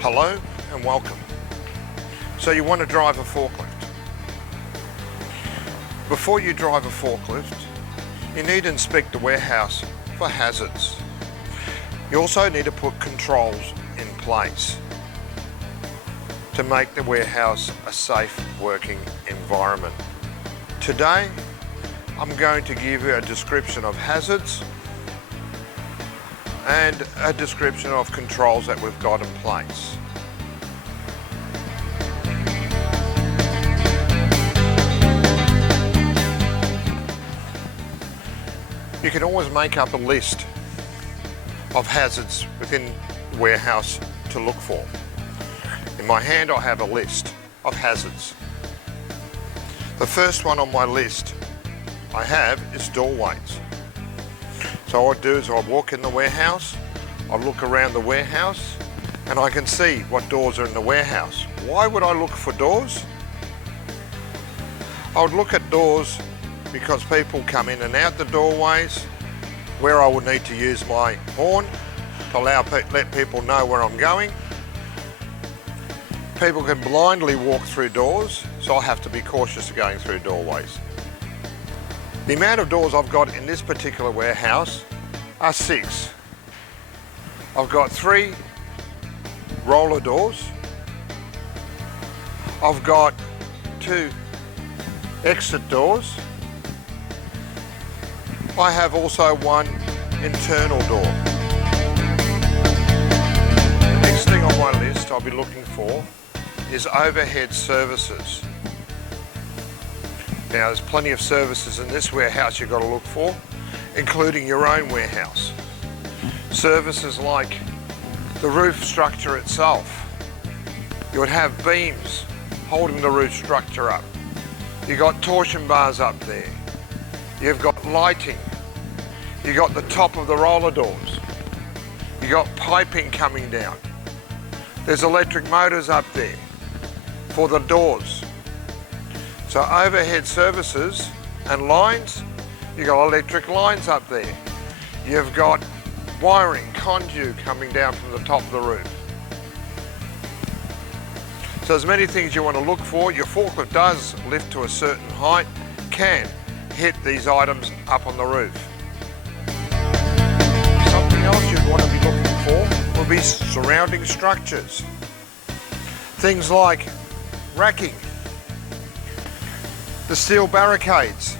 Hello and welcome. So you want to drive a forklift. Before you drive a forklift, you need to inspect the warehouse for hazards. You also need to put controls in place to make the warehouse a safe working environment. Today, I'm going to give you a description of hazards and a description of controls that we've got in place. You can always make up a list of hazards within the warehouse to look for. In my hand I have a list of hazards. The first one on my list I have is doorways. So what I do is I walk in the warehouse, I look around the warehouse and I can see what doors are in the warehouse. Why would I look for doors? I would look at doors because people come in and out the doorways, where I would need to use my horn to let people know where I'm going. People can blindly walk through doors, so I have to be cautious of going through doorways. The amount of doors I've got in this particular warehouse are 6. I've got 3 roller doors. I've got 2 exit doors. I have also 1 internal door. The next thing on my list I'll be looking for is overhead services. Now there's plenty of services in this warehouse you've got to look for, including your own warehouse. Services like the roof structure itself. You would have beams holding the roof structure up. You've got torsion bars up there. You've got lighting. You've got the top of the roller doors. You've got piping coming down. There's electric motors up there for the doors. So overhead services and lines, you've got electric lines up there. You've got wiring, conduit coming down from the top of the roof. So there's many things you want to look for. Your forklift does lift to a certain height, can hit these items up on the roof. Something else you'd want to be looking for will be surrounding structures. Things like racking, the steel barricades,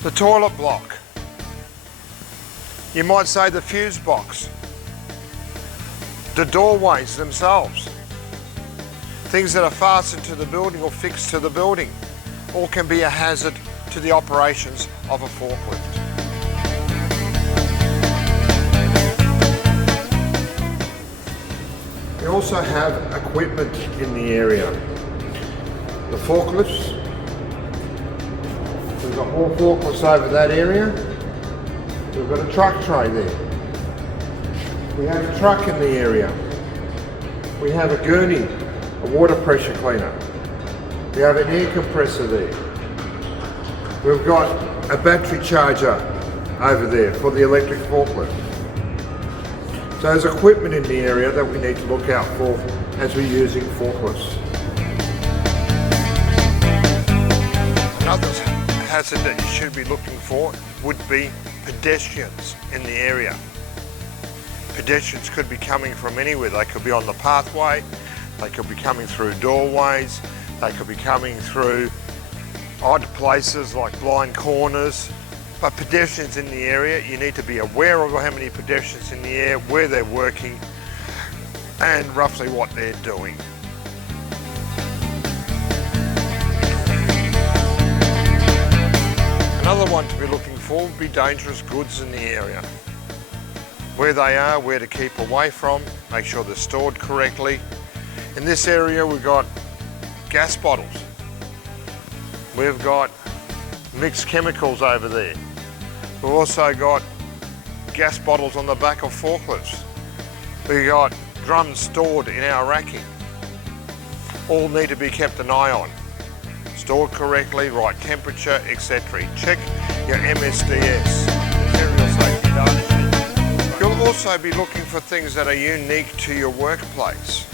the toilet block, you might say the fuse box, the doorways themselves, things that are fastened to the building or fixed to the building, all can be a hazard to the operations of a forklift. We also have equipment in the area. The forklifts, we've got more forklifts over that area. We've got a truck tray there. We have a truck in the area. We have a gurney, a water pressure cleaner. We have an air compressor there. We've got a battery charger over there for the electric forklift. So there's equipment in the area that we need to look out for as we're using forklifts. Another hazard that you should be looking for would be pedestrians in the area. Pedestrians could be coming from anywhere. They could be on the pathway, they could be coming through doorways, they could be coming through odd places like blind corners. But pedestrians in the area, you need to be aware of how many pedestrians in the area, where they're working, and roughly what they're doing. Another one to be looking for would be dangerous goods in the area. Where they are, where to keep away from, make sure they're stored correctly. In this area we've got gas bottles. We've got mixed chemicals over there. We've also got gas bottles on the back of forklifts. We've got drums stored in our racking. All need to be kept an eye on. Stored correctly, right temperature, etc. Check your MSDS, material safety data sheet. If you're also be looking for things that are unique to your workplace.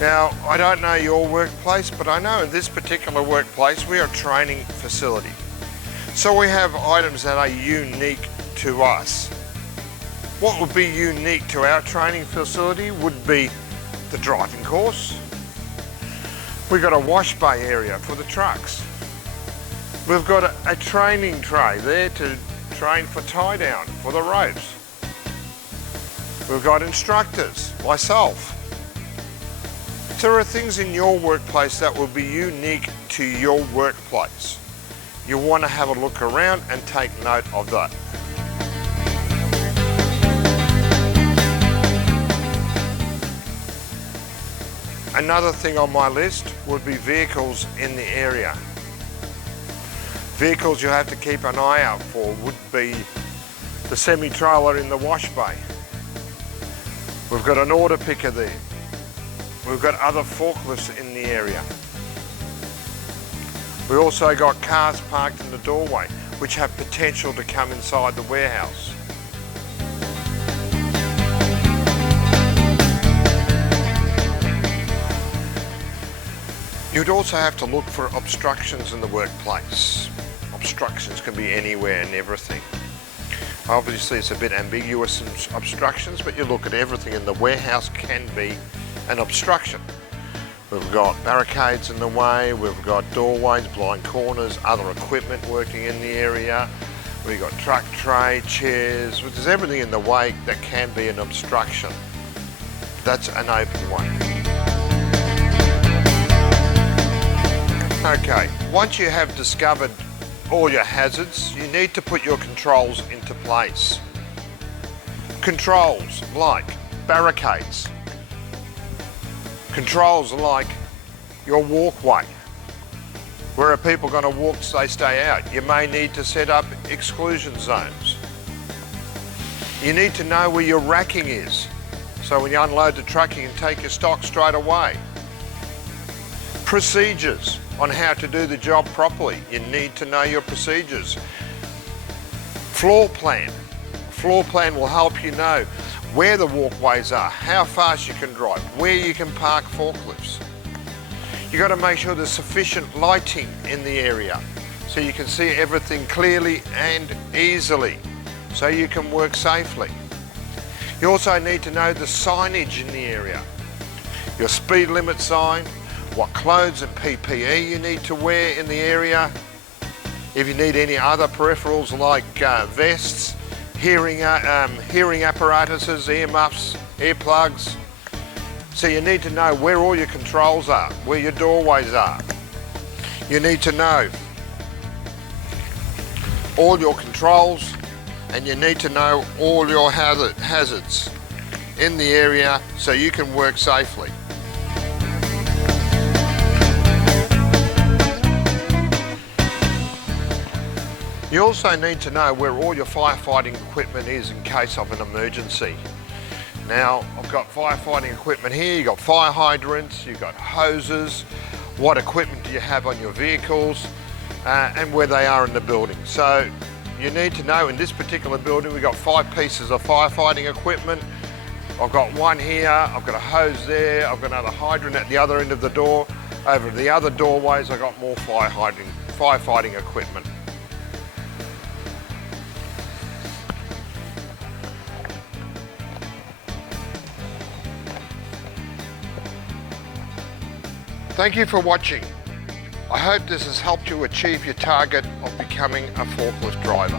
Now, I don't know your workplace, but I know in this particular workplace we are a training facility. So we have items that are unique to us. What would be unique to our training facility would be the driving course. We've got a wash bay area for the trucks. We've got a training tray there to train for tie down for the ropes. We've got instructors, myself. So there are things in your workplace that will be unique to your workplace. You want to have a look around and take note of that. Another thing on my list would be vehicles in the area. Vehicles you have to keep an eye out for would be the semi-trailer in the wash bay. We've got an order picker there. We've got other forklifts in the area. We also got cars parked in the doorway, which have potential to come inside the warehouse. You'd also have to look for obstructions in the workplace. Obstructions can be anywhere and everything. Obviously it's a bit ambiguous in obstructions, but you look at everything in the warehouse can be an obstruction. We've got barricades in the way, we've got doorways, blind corners, other equipment working in the area. We've got truck tray, chairs, there's everything in the way that can be an obstruction. That's an open one. Okay, once you have discovered all your hazards, you need to put your controls into place. Controls like barricades. Controls like your walkway. Where are people going to walk, they stay out? You may need to set up exclusion zones. You need to know where your racking is. So when you unload the truck, you can take your stock straight away. Procedures on how to do the job properly. You need to know your procedures. Floor plan. Floor plan will help you know where the walkways are, how fast you can drive, where you can park forklifts. You've got to make sure there's sufficient lighting in the area so you can see everything clearly and easily so you can work safely. You also need to know the signage in the area. Your speed limit sign, what clothes and PPE you need to wear in the area. If you need any other peripherals like vests, hearing apparatuses, ear muffs, earplugs. So you need to know where all your controls are, where your doorways are. You need to know all your controls, and you need to know all your hazards in the area so you can work safely. You also need to know where all your firefighting equipment is in case of an emergency. Now, I've got firefighting equipment here, you've got fire hydrants, you've got hoses, what equipment do you have on your vehicles, and where they are in the building. So you need to know in this particular building we've got 5 pieces of firefighting equipment. I've got one here, I've got a hose there, I've got another hydrant at the other end of the door. Over the other doorways I've got more firefighting equipment. Thank you for watching. I hope this has helped you achieve your target of becoming a forklift driver.